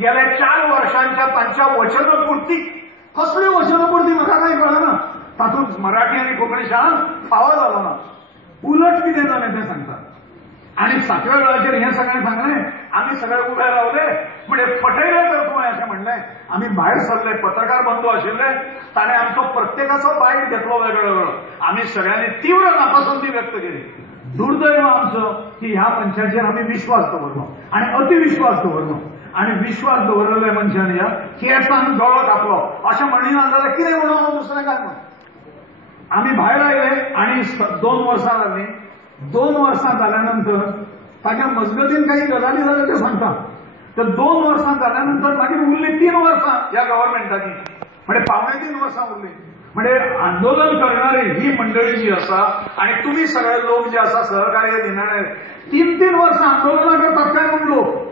गेल्या 4 वर्षांच्या तांच्या वचनपूर्ती कसली वचनपूर्ती म्हाका काय कळना तातूंत मराठी आनी कोंकणी शाळा फावो जालो ना उलट कितें जालें तें सांगतात आणि 7व्या वेळाचेर हें सगळें सांगलें आमी सगळे उबे रावले म्हणजे फटयले तर तुवें अशें म्हणलें आमी भायर सरले पत्रकार बंधू आशिल्ले ताणें आमचो प्रत्येकाचो बायट घेतलो वेगळो वेगळो आमी सगळ्यांनी तीव्र नापसंती व्यक्त केली दुर्दैव आमचो की ह्या मनशाचेर आमी विश्वास दवरलो आणि अतिविश्वास दवरलो आणि विश्वास दवरलेल्या मनशान ह्या केसान दोळो कापलो अशें म्हणिना जाल्यार कितें म्हणून दुसरें काय म्हणून आमी भायर आयले आणि 2 वर्सां जालीं 2 वर्सां जाल्यानंतर ताच्या मजगतीन काही गजाली जाल्यो त्यो सांगता तर 2 वर्सां जाल्यानंतर मागीर उरलीं 3 वर्सां ह्या गव्हर्नमेंटाची म्हणजे पावणे 3 वर्सां उरलीं म्हणजे आंदोलन करणारी ही मंडळी जी आसा आणि तुम्ही सगळे लोक जे आसा सहकार्य दिणारे 3 वर्सां आंदोलनां करतात काय म्हण लोक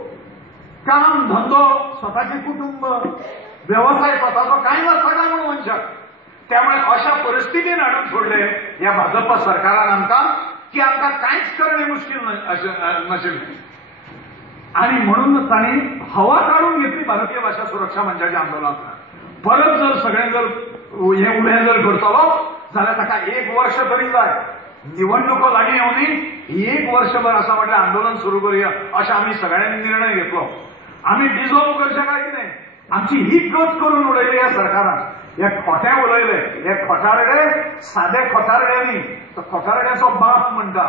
काम धंदो स्वतःचे कुटुंब व्यवसाय स्वतःचो कांय नासता काय म्हणून मनशाक त्यामुळे अशा परिस्थितीन हाडून सोडले या भाजप सरकारान आमकां की आमकां कांयच करणे मुश्कील नाशिल्लें आणि म्हणून तांणी हवा काढून घेतली भारतीय भाषा सुरक्षा मंचाच्या आंदोलनांतल्यान परत जर सगळें जर हे उबें जर करतलो जाल्यार ताका 1 वर्ष तरी जाय निवडणुको लागीं येवनी 1 वर्षभर आसा म्हटल्यार आंदोलन सुरू करुया अशें आमी सगळ्यांनी निर्णय घेतलो आमी डिझॉल्व करचें काय कितें आमची ही गत करून उडयली ह्या सरकारान हे खोटे उलयले हे खोटारडे सादे खोटारडे न्ही तो खोटारड्याचो बाप म्हणटा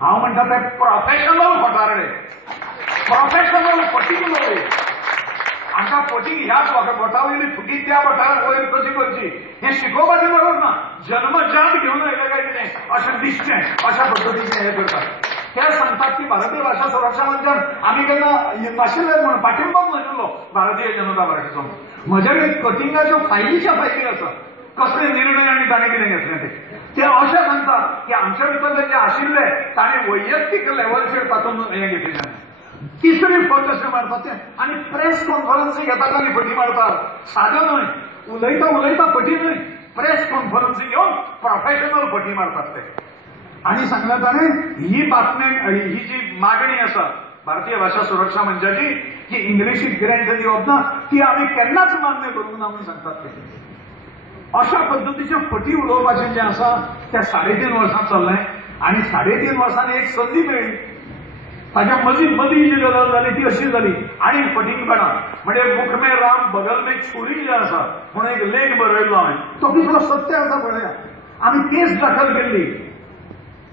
हांव म्हणटा ते प्रोफेशनल खोटारडे प्रोफेशनल फटींग लोक आमकां फटींग ह्या बोटा वयली फुटी त्या बोटार वयर कशी करची हें शिकोवपाची गरज ना जन्मजात घेवन आयले काय कितें अशें दिसचें अशा पद्दतीचें हें करतात ते सांगतात की भारतीय भाषा सुरक्षा मंचान आमी केन्ना नाशिल्ले म्हण पाठिंबोच नाशिल्लो भारतीय जनता पार्टीचो म्हजे कटिंगाच्यो फायलीच्या फायली आसा कसले निर्णय आनी ताणें कितें घेतलें ते अशें सांगतात की आमचे भितर जे आशिल्ले ताणें वैयक्तीक लेवलचेर तातूंत हें घेतिल्लें 3री फट अशें मारतात ते आनी प्रेस कॉन्फरन्सी घेतात आनी फटी मारतात सादें न्हय उलयता फटी न्हय प्रेस कॉन्फरन्सी घेवन प्रोफेशनल फटी मारतात ते आणि सांगल्यार ताणें ही बातमी ही जी मागणी आसा भारतीय भाषा सुरक्षा मंचाची की इंग्लिशीक ग्रँट दिवप ना ती आमी केन्नाच मान्य करूंक ना म्हणून सांगतात ते अशा पद्दतीचे फटी उडोवपाचें जें आसा तें 3.5 वर्सां चल्लें आनी 3.5 वर्सांनी एक संदी मेळ्ळी ताच्या मदीं जी गजाल जाली ती अशी जाली आनी फटींग काडा म्हणजे मुख में राम बगल में छुरी जे आसा म्हणून एक लेख बरयल्लो हांवें तो कितलो सत्य आसा पळया आमी केस दाखल केल्ली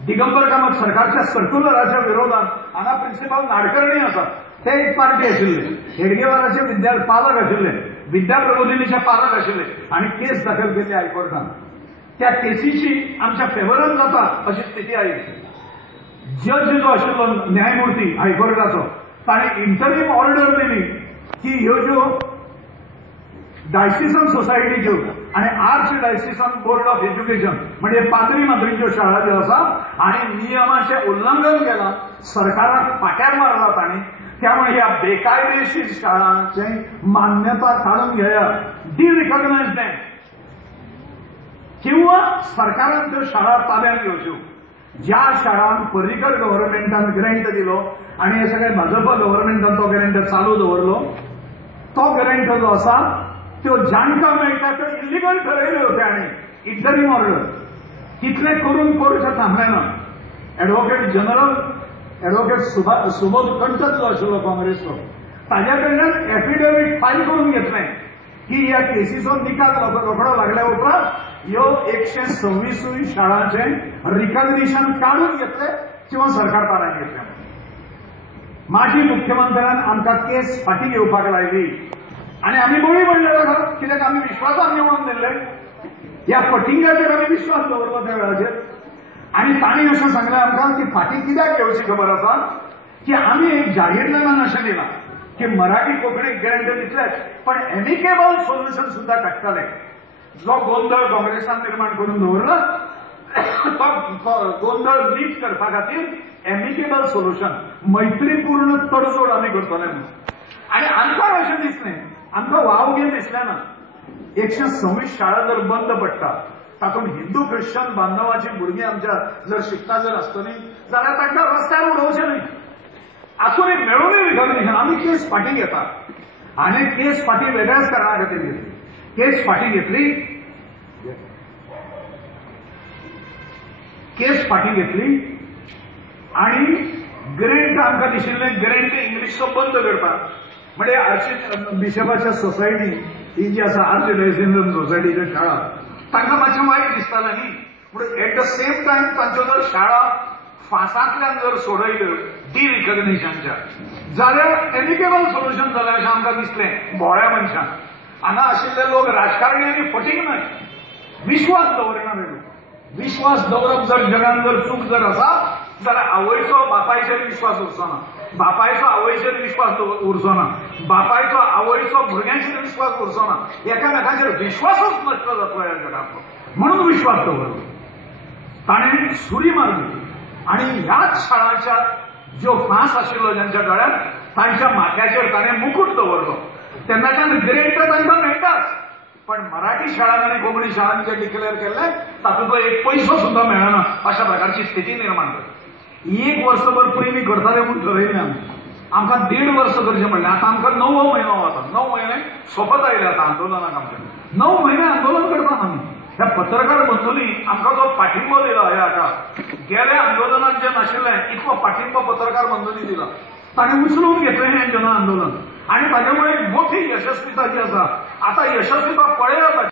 दिगंबर कामत सरकारच्या सर्क्युलराच्या विरोधात हांगा प्रिन्सिपल नाडकर्णी आसा ते एक पार्टी आशिल्ले हेडगेवाराचे पालक आशिल्ले विद्या प्रबोधिनीचे पालक आशिल्ले आणि केस दाखल केली हायकोर्टान त्या केसीची आमच्या फेवरान जाता अशी स्थिती आयली जज जो आशिल्लो न्यायमूर्ती हायकोर्टाचो ताणें इंटरीम ऑर्डर दिली की ह्यो ज्यो डायसिसन सोसायटीच्यो आणि आर्च डायसिसन बोर्ड ऑफ एज्युकेशन म्हणजे पाद्री माद्रीच्यो शाळा ज्यो आसा आणि नियमाचें उल्लंघन केलां सरकाराक फाट्यार मारला तांणी त्यामुळे ह्या बेकायदेशीर शाळांची मान्यता काढून घेया डिरिकॉग्नाइज दॅम किंवा सरकारान त्यो शाळा ताब्यात घेवच्यो ज्या शाळांक पर्रीकर गव्हर्नमेंटान ग्रँट दिलो आणि हे सगळे भाजप गव्हर्नमेंटान तो ग्रँट चालू दवरलो तो ग्रँट जो आसा त्यो जांकां मेळटा त्यो इलिगल ठरयल्यो होत्यो आनी इंटरीम ऑर्डर तितले करून कोर्टात थांबले ना एडव्होकेट जनरल एडव्होकेट सुबोध कंठक जो आशिल्लो काँग्रेसचो ताज्या कडल्यान एफिडेवीट फायल करून घेतलें की ह्या केसीचो निकाल रोखडो लागल्या उपरांत ह्यो 126 शाळांचे रिकॉग्निशन काढून घेतले किंवा सरकार ताब्यात घेतले माजी मुख्यमंत्र्यान आमकां केस फाटीं घेवपाक लायली आणि आमी बळी पडले कित्याक आमी विश्वासान निवडून दिल्ले ह्या फटिंगाचेर आमी विश्वास दवरलो त्या वेळाचेर आणि तांणी अशें सांगलें आमकां की फाटीं कित्याक घेवची खबर आसा की आमी एक जाहीरनामान अशें दिलां की मराठी कोंकणी ग्रँट दितलेच पण एमिकेबल सोल्युशन सुद्दां काडटले जो गोंधळ काँग्रेसान निर्माण करून दवरला तो गोंधळ नीट करपा खातीर एमिकेबल सोल्युशन मैत्रीपूर्ण तडजोड आमी करतले म्हणून आणि आमकां अशें दिसलें आमकां वावगें दिसलें ना 126 शाळा जर बंद पडटा तातूंत हिंदू ख्रिश्चन बांदवाची भुरगीं आमच्या जर शिकता जर आसतलीं जाल्यार तांकां रस्त्यार उडोवचें न्हय आसूनय मेळूनय रिकॉग्निशन आमी केस फाटीं घेतात आणि केस फाटी वेगळ्याच कारणाखातीर घेतली. केस फाटी घेतली. केस फाटी घेतली आणि ग्रेंट आमकां दिशिल्लें ग्रेंट इंग्लीशचो बंद करता. म्हणजे आर्ची बिशपाच्या सोसायटी ही जी आसा आर्ची डायसिजन सोसायटीच्या शाळा तांकां मातशें वायट दिसतालें न्ही. पूण एट द सेम टायम तांच्यो जर शाळा फासांतल्यान जर सोडयल्यो डिरिकग्निशनच्या जाल्यार एमिकेबल सोल्युशन जालें अशें आमकां दिसलें भोळ्या मनशांक. हांगा आशिल्ले लोक राजकारण्यांनी फटींग न्हय, विश्वास दवरिना वेगळो. विश्वास दवरप जर जगान जर चूक जर आसा जाल्यार आवयचो बापायचेर विश्वास उरचो ना, बापायचो आवयचेर विश्वास उरचो ना, बापायचो आवयचो भुरग्यांचेर विश्वास उरचो ना. एकामेकांचेर विश्वासच नश्ट जातलो ह्या जगांतलो. म्हणून विश्वास दवरलो. ताणें सुरी मारली आणि ह्याच शाळांच्या ज्यो फांस आशिल्लो ज्यांच्या गळ्यांत तांच्या माथ्याचेर ताणें मुकुट दवरलो. तेन्नाच्यान ग्रेंट तांकां मेळटाच, पण मराठी शाळांनी आनी कोंकणी शाळांनी जे डिक्लेअर केल्ले तातूंतलो एक पयसो सुद्दां मेळना अशा प्रकारची स्थिती निर्माण जाली. 1 वर्सभर पयलीं करताले म्हूण ठरयलें आमी. आमकां 1.5 वर्स करचें म्हणलें. आतां आमकां 9वो म्हयनो वता. 9 म्हयने सोंपत आयले आतां आंदोलनाक आमचें. 9 म्हयने आंदोलन करतात आमी. ह्या पत्रकार बंधूंनी आमकां जो पाठिंबो दिला ह्या हाका, गेल्या आंदोलनात जे नाशिल्लें इतलो पाठिंबो पत्रकार बंधूंनी दिला. ताणें उचलून घेतलें हें जन आंदोलन आणि ताज्या मुळे एक मोठी यशस्वीता जी आसा. आता यशस्वीता पळयत